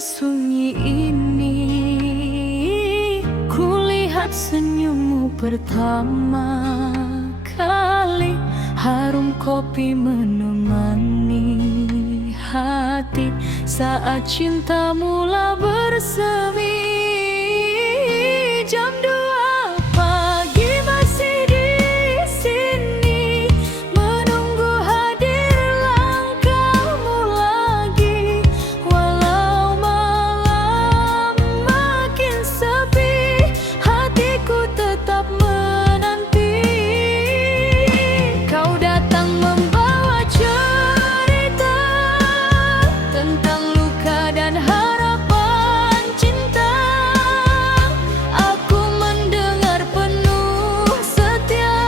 sunyi ini, kulihat senyummu pertama kali. Harum kopi menemani hati saat cinta mula bersemi. Jam 2 pagi masih di sini, menunggu hadir langkahmu lagi. Walau malam makin sepi, hatiku tetap menanti. Kau datang membawa cerita tentang luka dan harapan cinta. Aku mendengar penuh setia,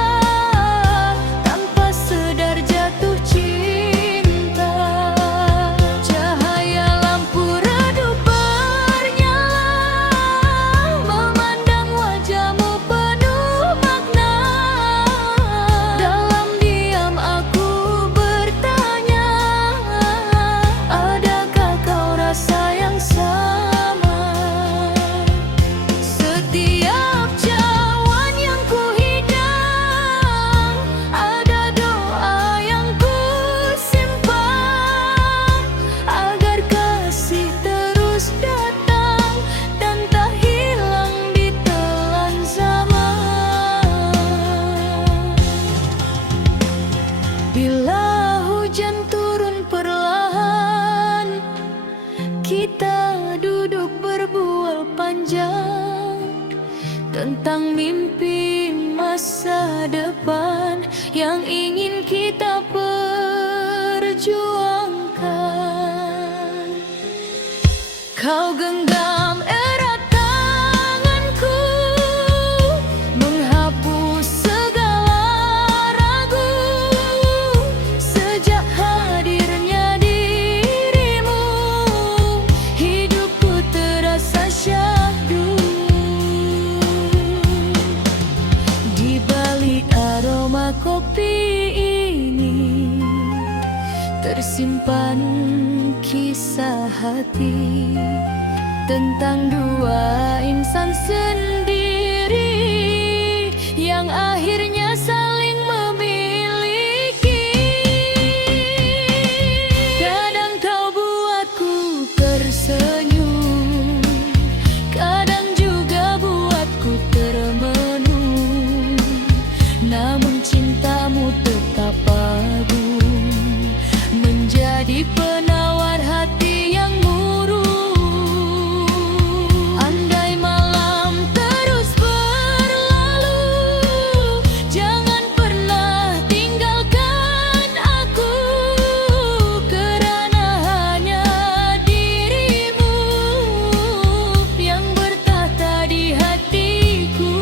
tanpa sedar jatuh cinta. Cahaya lampu redup bernyala, memandang wajahmu penuh makna. Dalam diam aku bertanya, adakah kau rasa yang sama? Setiap cawan yang kuhidang, ada doa yang kusimpan, agar kasih terus datang dan tak hilang ditelan zaman. Bila hujan turun perlahan, kita duduk berbual panjang tentang mimpi masa depan yang ingin kita perjuangkan. Kau genggam erat tanganku, menghapus segala ragu. Sejak hadirnya dirimu, hidupku terasa syahdu. Di balik aroma kopi ini, tersimpan kisah hati tentang dua insan sendiri yang akhirnya saling memiliki. Kadang kau buatku tersenyum, kadang juga buatku termenung. Namun cintamu tetap agung, menjadi penawar hati yang murung. Andai malam terus berlalu, jangan pernah tinggalkan aku, kerana hanya dirimu yang bertahta di hatiku.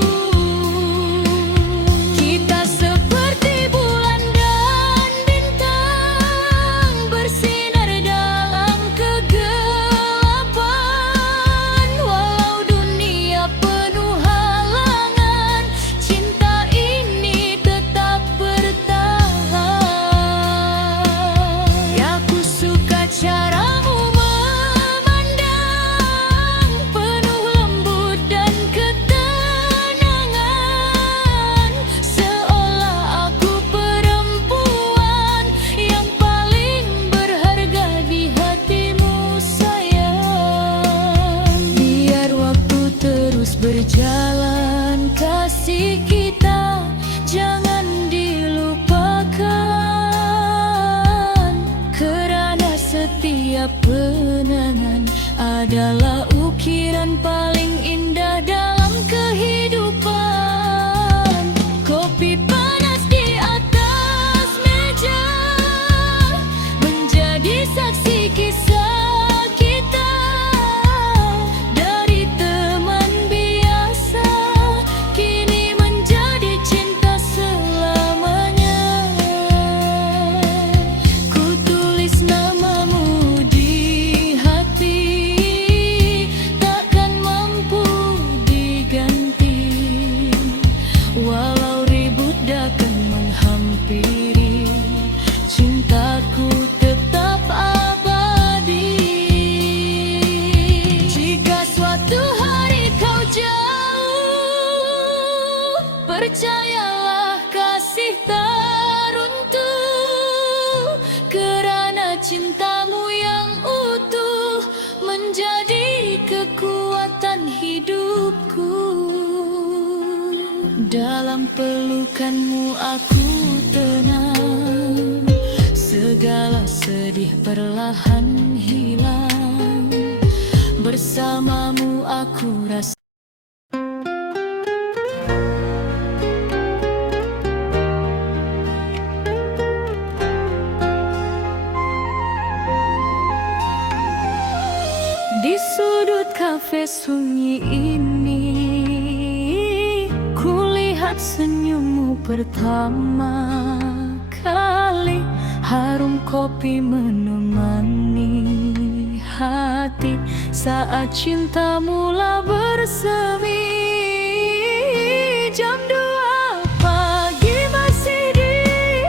Kita seperti bulan dan bintang, bersinar dalam kegelapan. Walau dunia penuh halangan, cinta ini tetap bertahan. Ya, aku suka caramu memandang, penuh lembut dan ketenangan, seolah aku perempuan yang paling berharga di hatimu, sayang. Biar waktu terus berjalan, kasih kita jangan dilupakan, kerana setiap kenangan adalah ukiran paling indah dalam kehidupan. Kopi panas di atas meja menjadi saksi kisah kita. Dari teman biasa kini menjadi cinta selamanya. Ku tulis namamu di hati, takkan mampu percayalah kasih tak runtuh, kerana cintamu yang utuh menjadi kekuatan hidupku. Dalam pelukanmu aku tenang, segala sedih perlahan hilang. Bersamamu aku rasa di sudut kafe sunyi ini, kulihat senyummu pertama kali. Harum kopi menemani hati saat cinta mula bersemi. Jam 2 pagi masih di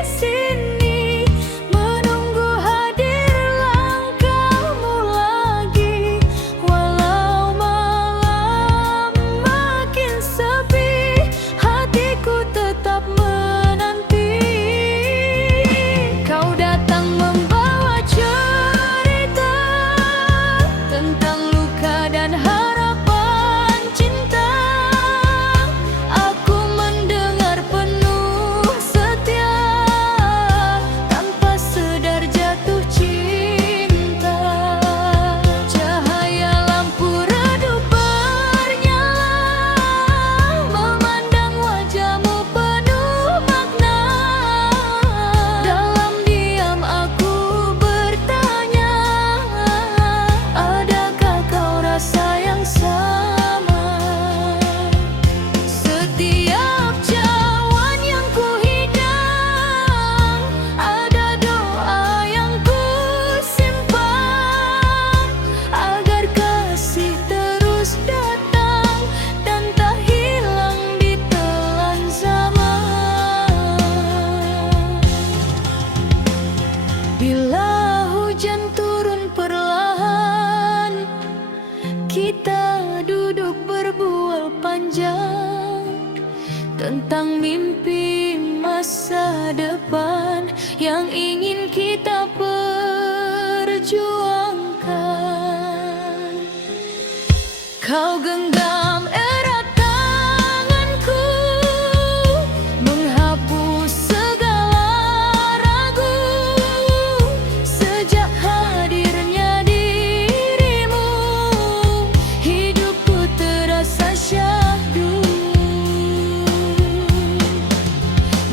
sini, menunggu hadir langkahmu lagi. Walau malam makin sepi, hatiku tetap menanti. Kau datang membawa cerita tentang luka dan harapan cinta. Aku mendengar penuh setia, tanpa sedar jatuh cinta. Cahaya lampu redup bernyala, memandang wajahmu penuh makna. Dalam diam aku bertanya, adakah kau rasa yang sama? Setiap cawan yang ku hidang, ada doa yang ku simpan, agar kasih terus datang dan tak hilang di telan zaman. Bila hujan turun perlahan, kita duduk berbual panjang tentang mimpi masa depan yang ingin kita perjuangkan. Kau genggam erat tanganku, menghapus segala ragu. Sejak hadirnya dirimu, hidupku terasa syahdu.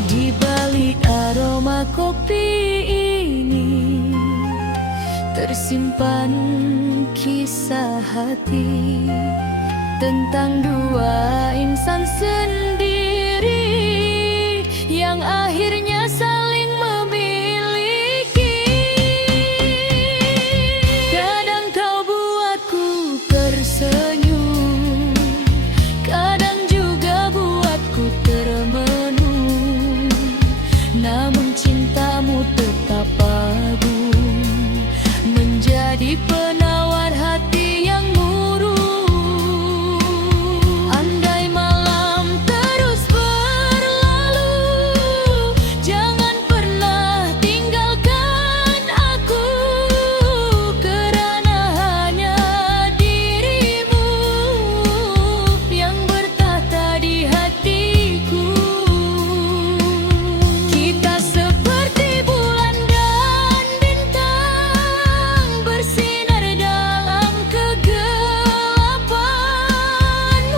Di balik aroma kopi ini, tersimpan kisah hati tentang dua insan sendiri yang akhirnya saling memiliki. Kadang kau buatku tersenyum, kadang juga buatku termenung. Namun cintamu tetap agung, menjadi penawar hati yang murung. Andai malam terus berlalu, jangan pernah tinggalkan aku, kerana hanya dirimu yang bertahta di hatiku. Kita seperti bulan dan bintang, bersinar dalam kegelapan.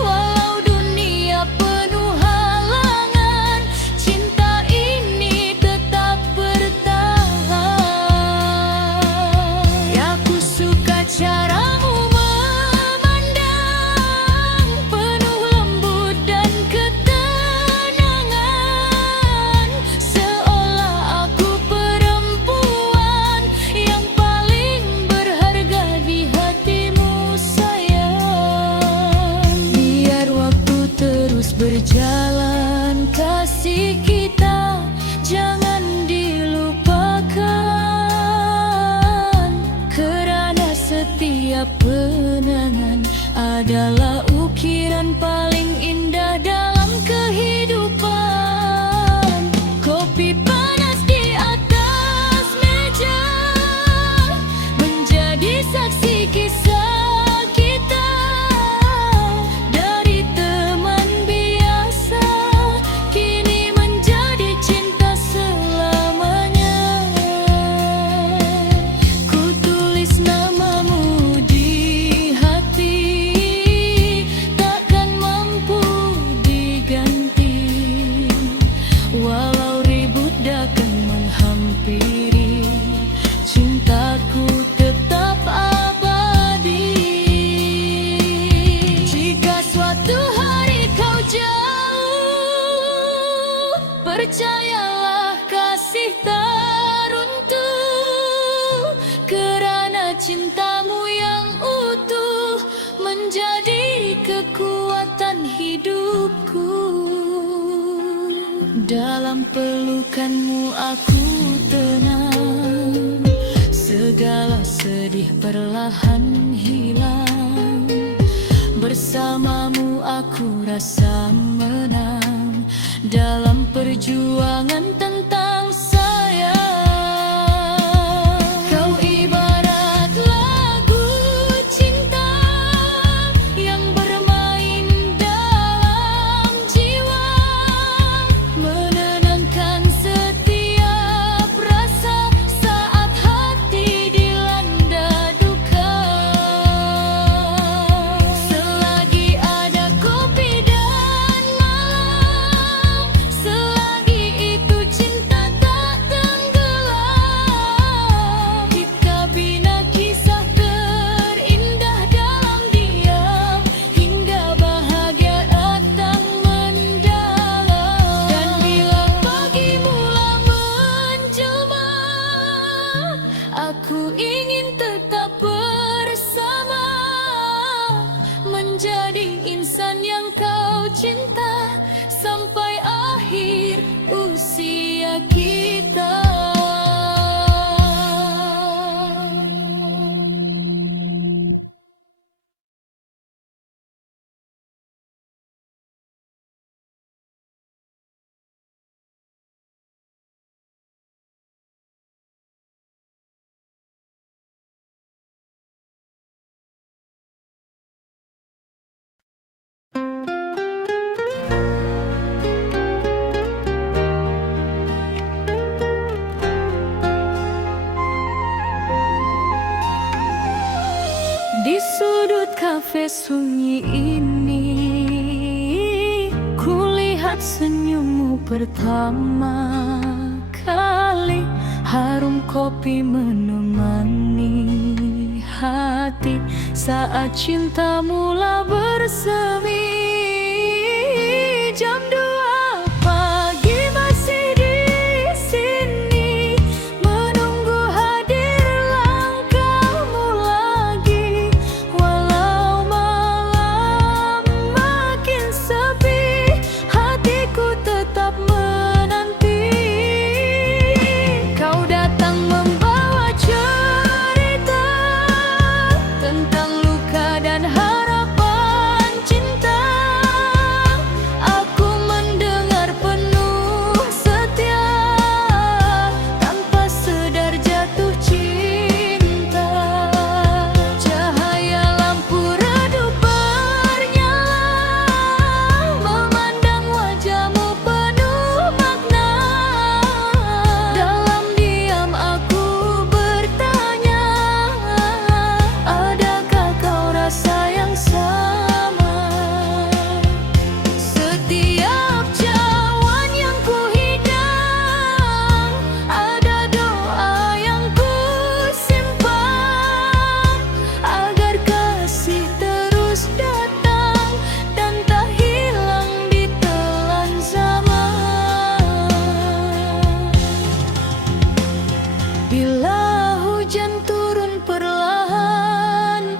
Walau dunia penuh halangan, cinta ini tetap bertahan. Ya, aku suka caramu memandang, penuh lembut dan ketenangan, seolah aku perempuan yang paling berharga di hatimu, sayang. Biar waktu terus berjalan, kasih kita jangan dilupakan, kerana setiap kenangan adalah ukiran paling indah dalam kehidupan. Dalam pelukanmu aku tenang, segala sedih perlahan hilang. Bersamamu aku rasa menang dalam perjuangan tentang sayang. Kau ibarat lagu cinta yang bermain dalam jiwa, menenangkan setiap rasa saat hati dilanda duka. Selagi ada kopi dan malam, selagi itu cinta tak tenggelam. Kita bina kisah terindah dalam diam, hingga bahagia datang mendalam. Dan bila pagi mula menjelma, aku ingin tetap bersama, menjadi insan yang kau cinta sampai akhir usia kita. Di sudut kafe sunyi ini, kulihat senyummu pertama kali. Harum kopi menemani hati saat cinta mula bersemi. Jam 2 pagi masih di sini, menunggu hadir langkahmu lagi. Walau malam makin sepi, hatiku tetap menanti. Kau datang membawa cerita tentang luka dan harapan cinta. Aku mendengar penuh setia, tanpa sedar jatuh cinta. Cahaya lampu redup bernyala, memandang wajahmu penuh makna. Dalam diam aku bertanya, adakah kau rasa yang sama? Setiap cawan yang kuhidang, ada doa yang kusimpan, agar kasih terus datang dan tak hilang ditelan zaman. Bila hujan turun perlahan,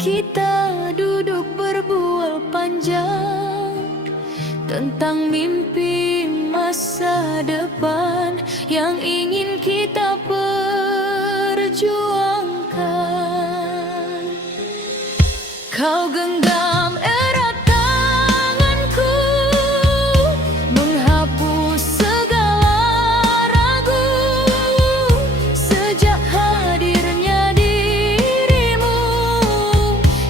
kita duduk berbual panjang tentang mimpi masa depan yang ingin kita perjuangkan. Kau genggam erat tanganku, menghapus segala ragu. Sejak hadirnya dirimu,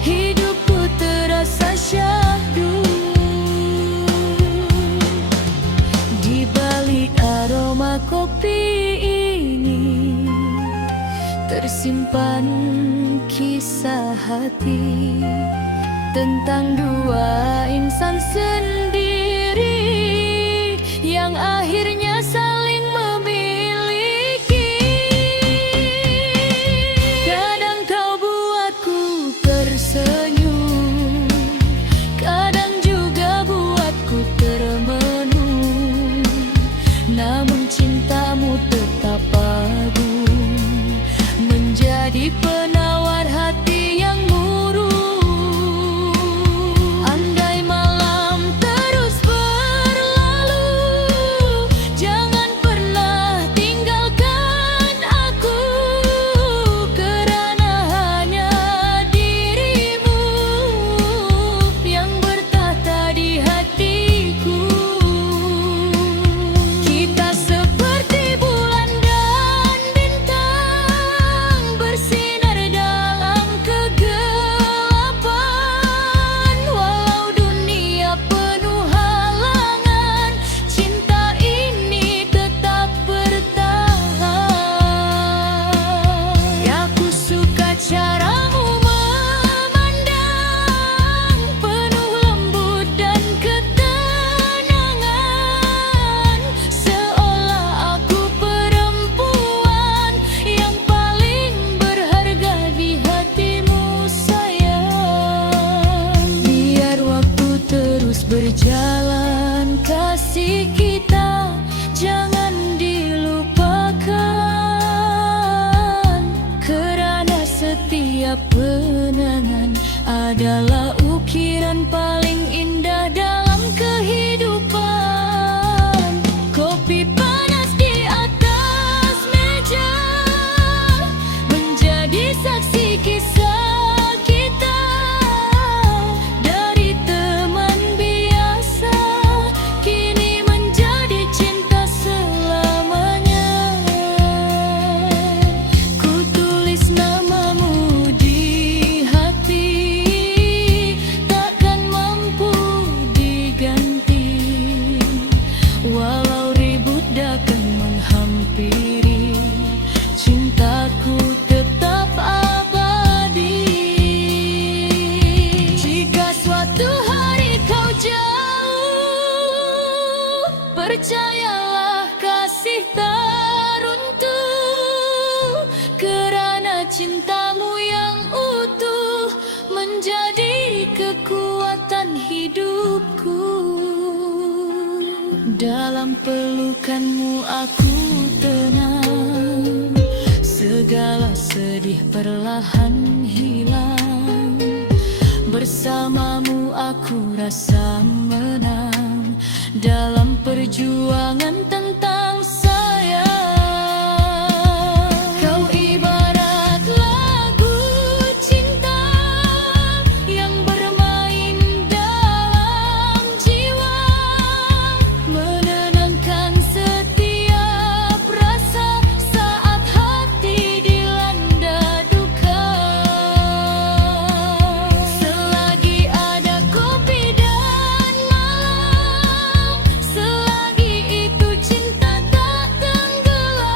hidupku terasa syahdu. Di balik aroma kopi ini, tersimpan kisah hati tentang dua insan sendiri yang akhirnya saling memiliki. Kadang kau buatku tersenyum, kadang juga buatku termenung. Namun cintamu tetap agung, menjadi penawar hati yang murung. Andai malam adalah ukiran paling indah dalam kehidupan. Kopi panas di atas meja menjadi saksi kisah kita. Dari teman biasa kini menjadi cinta selamanya. Ku tulis namamu di hati, takkan mampu diganti. Walau ribut datang menghampiri, cintaku tetap abadi. Jika suatu hari kau jauh, percayalah kasih tak runtuh, kerana cintamu yang utuh menjadi kekuatan hidupku. Dalam pelukanmu aku tenang, segala sedih perlahan hilang. Bersamamu aku rasa menang dalam perjuangan tentang sayang. Kau ibarat lagu cinta yang bermain dalam jiwa, menenangkan setiap rasa saat hati dilanda duka. Selagi ada kopi dan malam, selagi itu cinta tak tenggelam.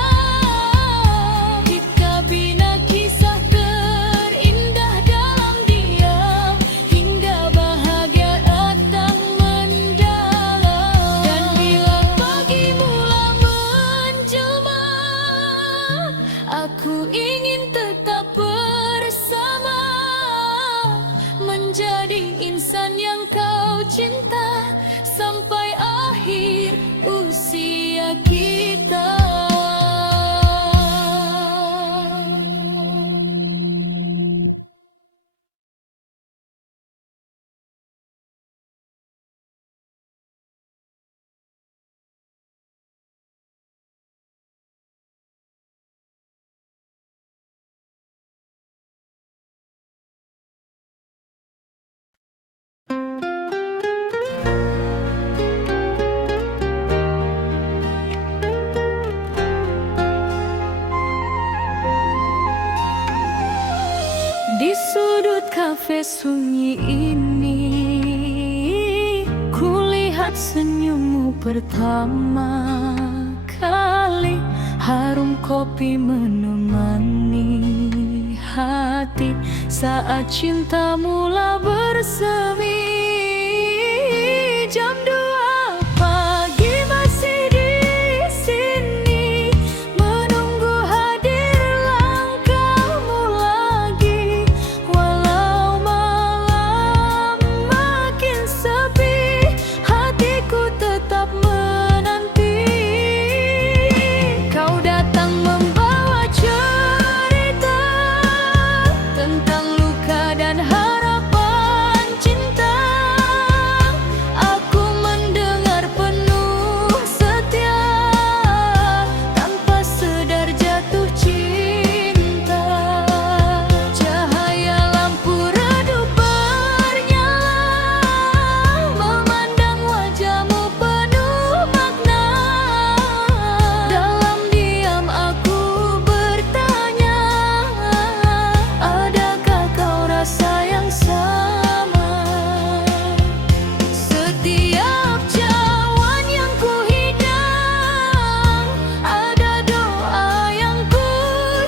Jika bina kisah terindah dalam diam, hingga bahagia datang mendalam. Dan bila pagi mula menjelma, aku ingin tetap bersama, menjadi insan yang kau cinta sampai akhir usia kita. Di sudut kafe sunyi ini, kulihat senyummu pertama kali. Harum kopi menemani hati saat cinta mula bersemi. Jam 2 pagi masih di sini, menunggu hadir langkahmu lagi. Walau malam makin sepi, hatiku tetap menanti. Kau datang membawa cerita tentang luka dan harapan cinta. Aku mendengar penuh setia, tanpa sedar jatuh cinta. Cahaya lampu redup bernyala, memandang wajahmu penuh makna. Dalam diam aku bertanya, adakah kau rasa yang sama? Setiap cawan yang ku hidang, ada doa yang ku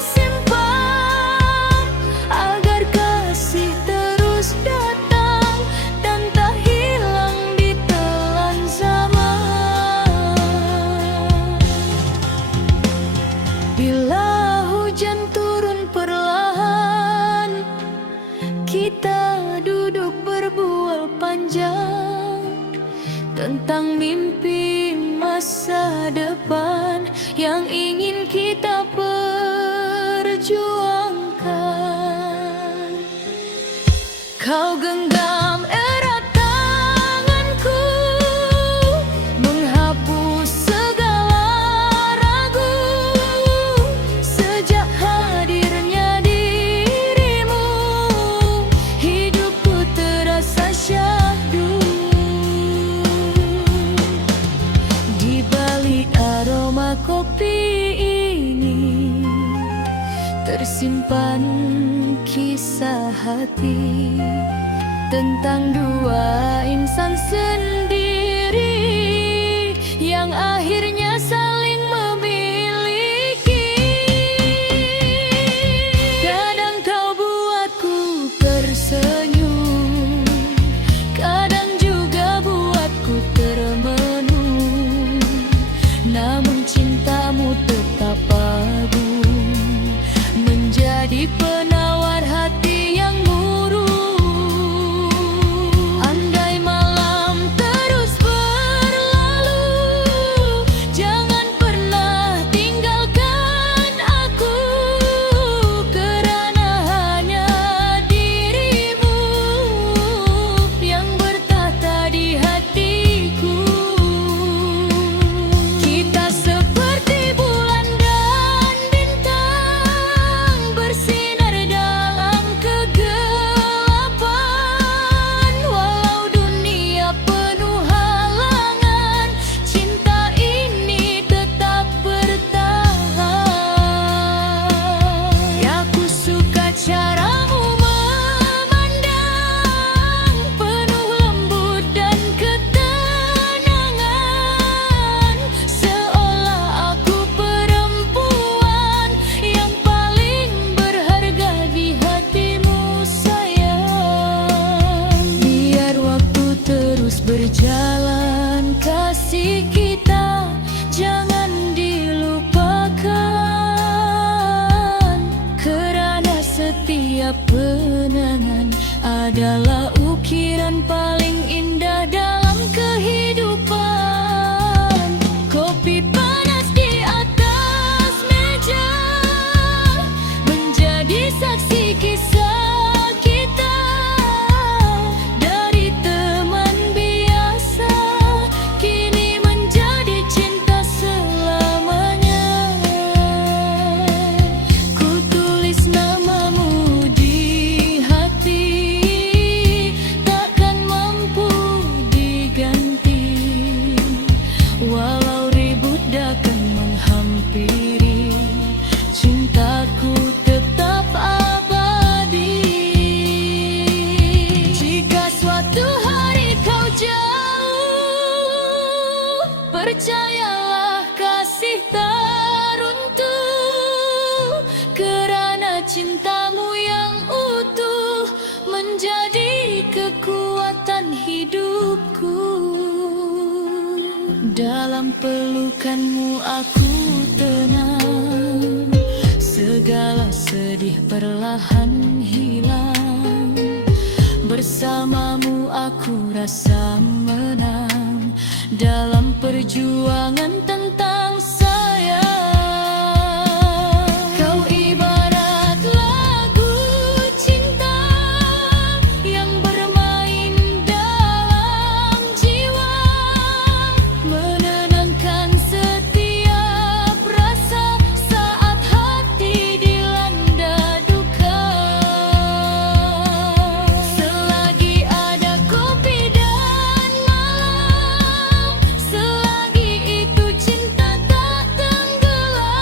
simpan, agar kasih terus datang dan tak hilang ditelan zaman. Bila hujan turun perlahan, kita duduk berbual panjang tentang mimpi masa depan yang ingin kita perjuangkan. Kau genggam erat tanganku, menghapus segala ragu. Sejak hadirnya dirimu, hidupku terasa syahdu. Di balik aroma kopi ini tersimpan kisah hati tentang dua insan sendiri yang akhirnya saling memiliki. Kadang kau buatku tersenyum, kadang juga buatku termenung, namun cintamu tetap agung, menjadi penawar hati yang murung. Andai malam terus berlalu, jangan pernah tinggalkan aku, kerana hanya dirimu yang bertahta di hatiku. Kita seperti bulan dan bintang, bersinar dalam kegelapan. Walau dunia penuh halangan, cinta ini tetap bertahan. Ya, ku suka caramu memandang, penuh lembut dan ketenangan, seolah aku perempuan yang paling berharga di hatimu, sayang. Biar waktu terus berjalan, kasih kita jangan dilupakan, kerana setiap kenangan adalah ukiran paling indah dalam kehidupan. Kopi panas di atas meja menjadi saksi kisah kita, dari teman biasa kini menjadi cinta selamanya. Ku tulis namamu di hati, takkan mampu diganti, walau ribut datang menghampiri, cintaku tetap abadi. Jika suatu hari kau jauh, percayalah kasih tak runtuh, kerana cintamu yang utuh menjadi kekuatan hidupku. Dalam pelukanmu aku tenang, segala sedih perlahan hilang. Bersamamu aku rasa menang dalam perjuangan tentang sayang. Kau ibarat lagu cinta yang bermain dalam jiwa, menenangkan setiap rasa saat hati dilanda duka. Selagi ada kopi dan malam, selagi itu cinta tak tenggelam.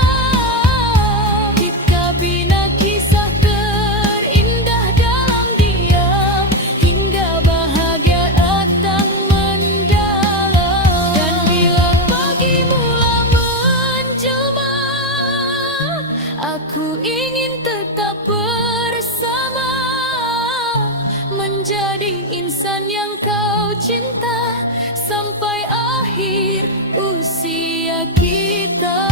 Jika bina kisah terindah dalam diam, hingga bahagia datang mendalam. Dan bila pagi mula menjelma, aku ingin tetap bersama, menjadi insan yang kau cinta sampai akhir usia kita.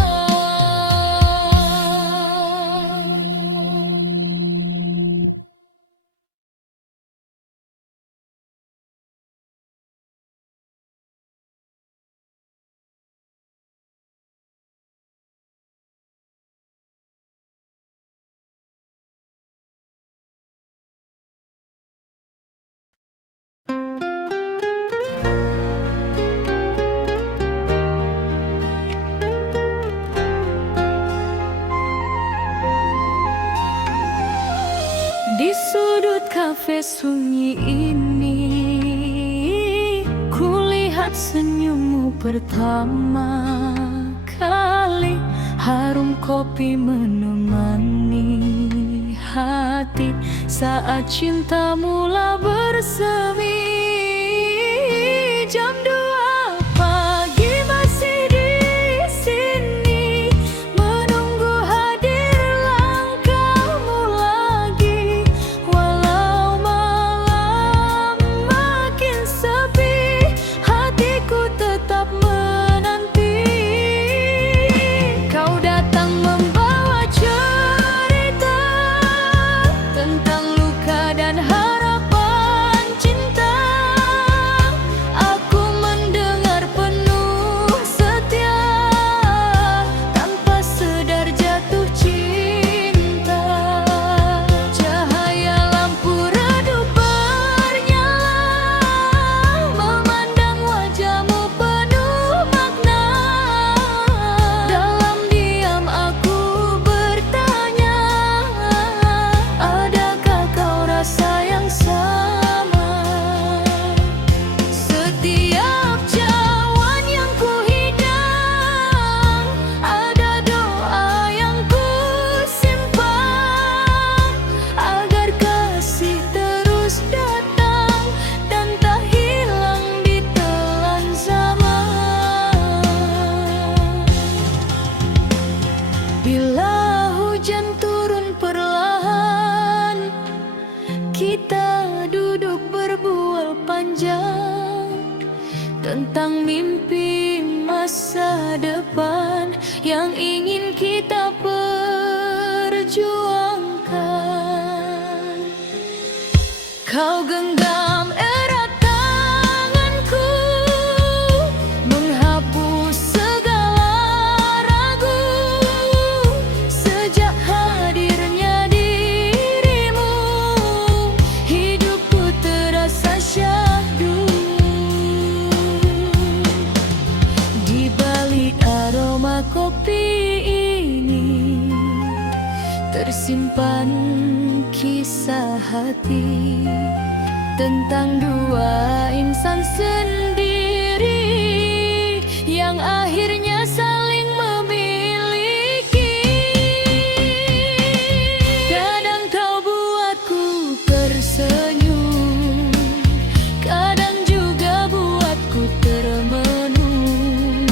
sunyi ini, kulihat senyummu pertama kali. Harum kopi menemani hati saat cinta mula bersemi. Jam 2 pagi masih di sini, menunggu hadir langkahmu lagi. Walau malam makin sepi, hatiku tetap menanti. Kau datang membawa cerita tentang luka dan harapan cinta. Aku mendengar penuh setia, tanpa sedar jatuh cinta. Cahaya lampu redup bernyala, memandang wajahmu penuh makna. Dalam diam aku bertanya, adakah kau rasa yang sama? Setiap cawan yang kuhidang, ada doa yang kusimpan, agar kasih terus datang dan tak hilang ditelan zaman. Bila hujan turun perlahan, kita duduk berbual panjang tentang mimpi masa depan yang ingin kita perjuangkan. Kau genggam erat tanganku, menghapus segala ragu. Sejak hadirnya dirimu, hidupku terasa syahdu. Di balik aroma kopi ini, tersimpan kisah hati tentang dua insan sendiri yang akhirnya saling memiliki. Kadang kau buatku tersenyum, kadang juga buatku termenung.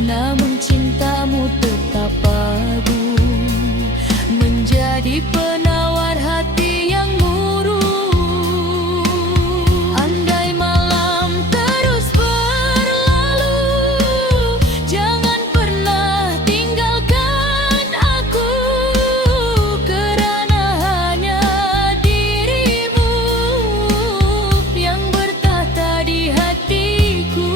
Namun cintamu tetap agung, menjadi penawar hati yang murung. Andai malam terus berlalu, jangan pernah tinggalkan aku, kerana hanya dirimu yang bertahta di hatiku.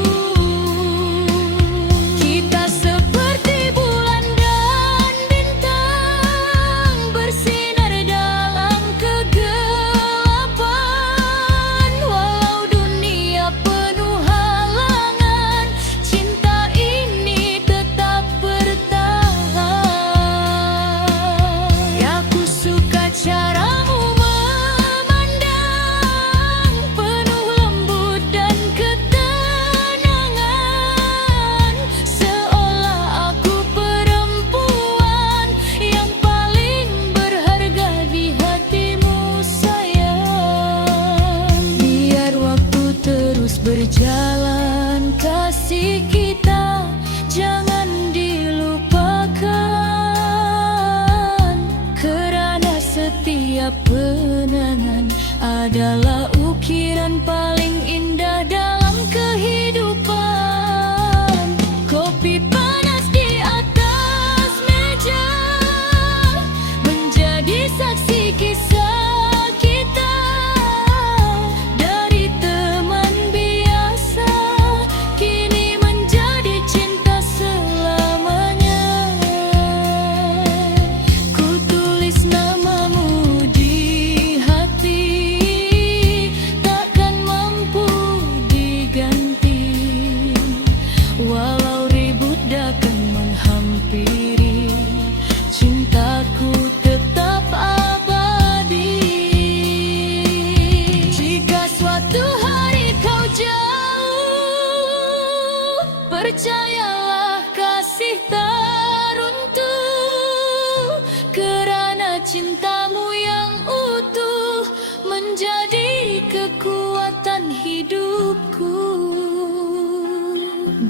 Kita seperti bulan dan bintang, bersinar dalam kegelapan. Walau dunia penuh halangan, cinta ini tetap bertahan. Aku suka caramu memandang, penuh lembut dan ketenangan, seolah aku perempuan yang paling berharga di hatimu, sayang. Biar waktu terus berjalan, kasih kita jangan dilupakan, kerana setiap kenangan adalah ukiran paling indah dalam kehidupan. Kopi panas di atas meja menjadi saksi kisah kita. Dari teman biasa kini menjadi cinta selamanya. Ku tulis namamu di hati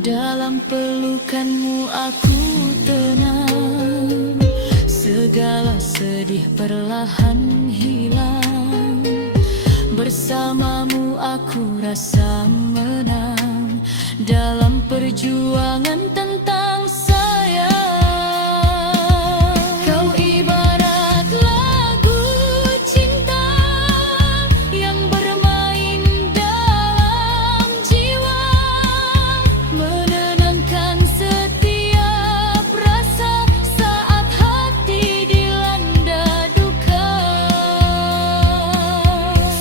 Dalam pelukanmu aku tenang, segala sedih perlahan hilang. Bersamamu aku rasa menang dalam perjuangan tentang sayang. Kau ibarat lagu cinta yang bermain dalam jiwa, menenangkan setiap rasa saat hati dilanda duka.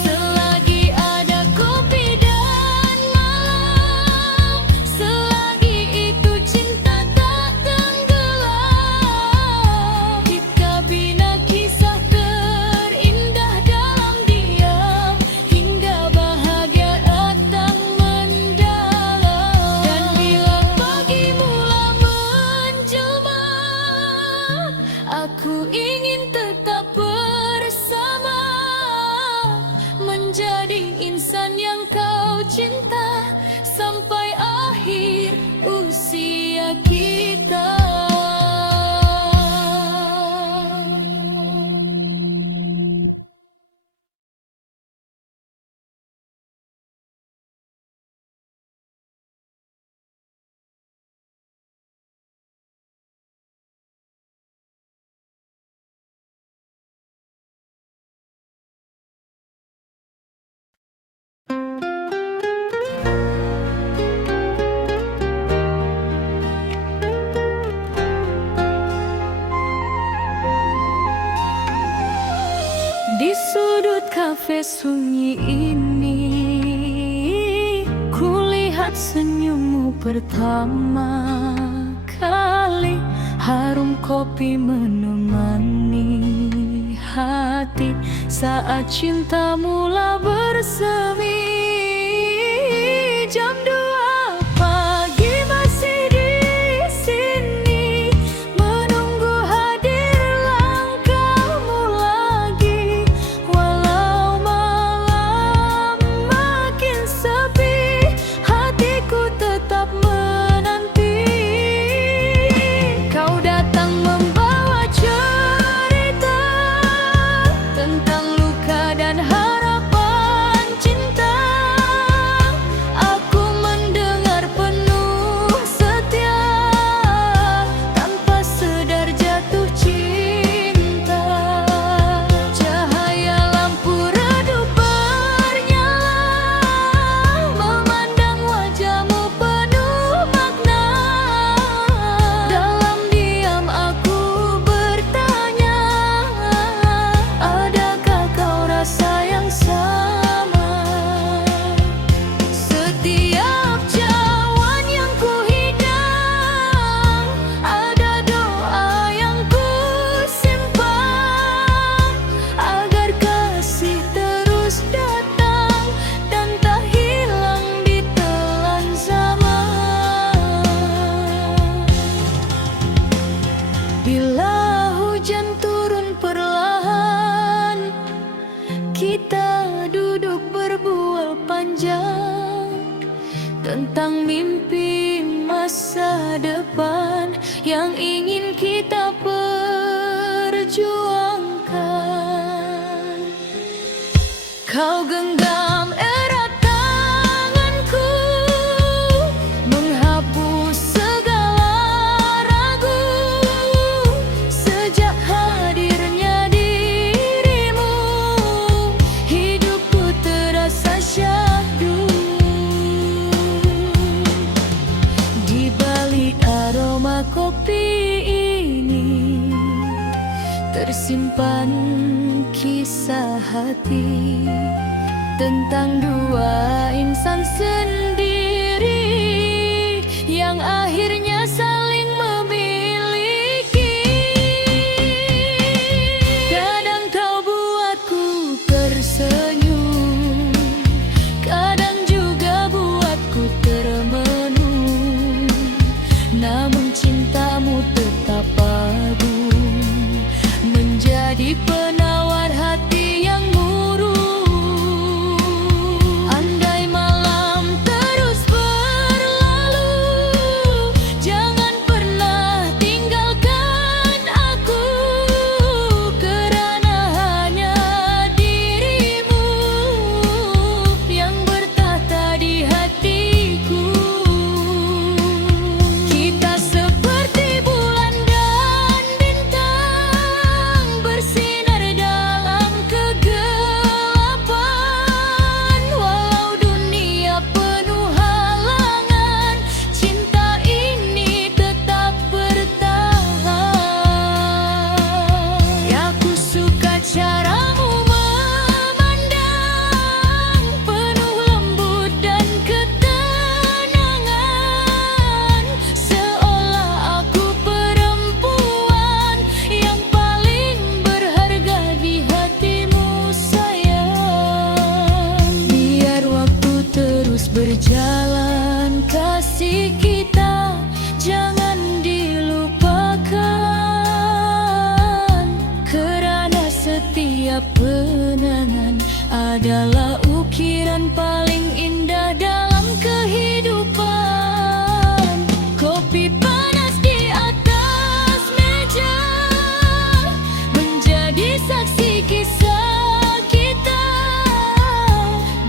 Selagi ada kopi dan malam, selagi itu cinta tak tenggelam. Kita bina kisah terindah dalam diam, hingga bahagia datang mendalam. Dan bila pagi mula menjelma, aku ingin tetap bersama, menjadi insan yang kau cinta sampai akhir usia kita. Di sudut kafe sunyi ini, kulihat senyummu pertama kali. Harum kopi menemani hati saat cinta mula bersemi. Jam 2 pagi masih di sini, menunggu hadir langkahmu lagi. Walau malam makin sepi, hatiku tetap menanti. Kau datang membawa cerita tentang luka dan harapan cinta. Aku mendengar penuh setia, tanpa sedar jatuh cinta. Cahaya lampu redup bernyala, memandang wajahmu penuh makna. Dalam diam aku bertanya, adakah kau rasa yang sama? Setiap cawan yang kuhidang, ada doa yang kusimpan, agar kasih terus datang dan tak hilang ditelan zaman. Bila hujan turun perlahan, kita duduk berbual panjang tentang mimpi masa depan yang ingin kita perjuangkan. Kau genggam erat tanganku, menghapus segala ragu. Sejak hadirnya dirimu, hidupku terasa syahdu. Di balik aroma kopi ini, tersimpan kisah hati tentang dua insan sendiri yang akhirnya saling memiliki. Kadang kau buatku tersenyum, kadang juga buatku termenung. Namun cintamu tetap agung, menjadi penawar hati yang murung. setiap kenangan adalah ukiran paling indah dalam kehidupan. Kopi panas di atas meja menjadi saksi kisah kita.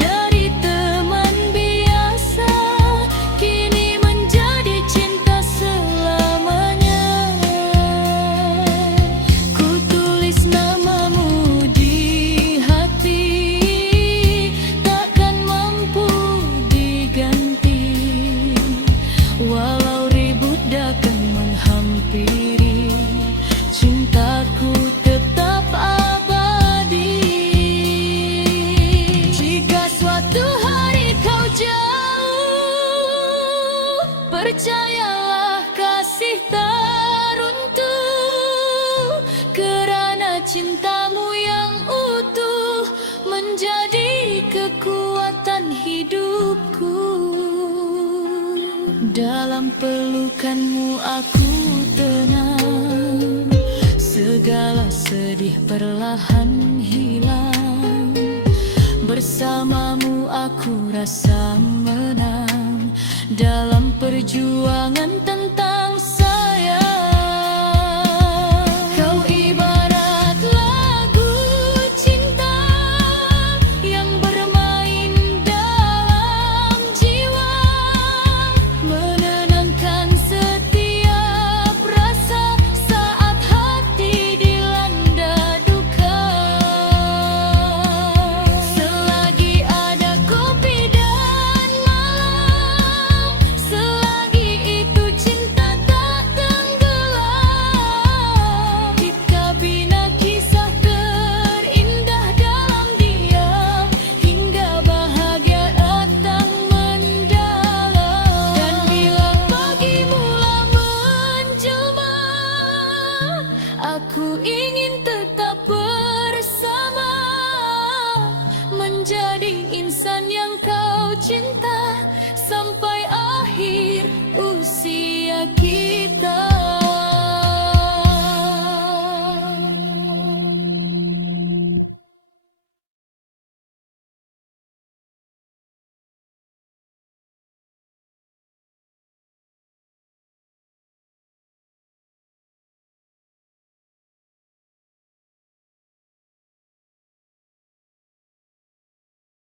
Dari teman biasa kini menjadi cinta selamanya. Ku tulis namamu di hati, takkan mampu diganti. Walau ribut datang menghampiri, cintaku tetap abadi. Jika suatu hari kau jauh, percayalah kasih tak runtuh, kerana cintamu yang utuh menjadi kekuatan hidupku. Dalam pelukanmu aku tenang, segala sedih perlahan hilang. Bersamamu aku rasa menang dalam perjuangan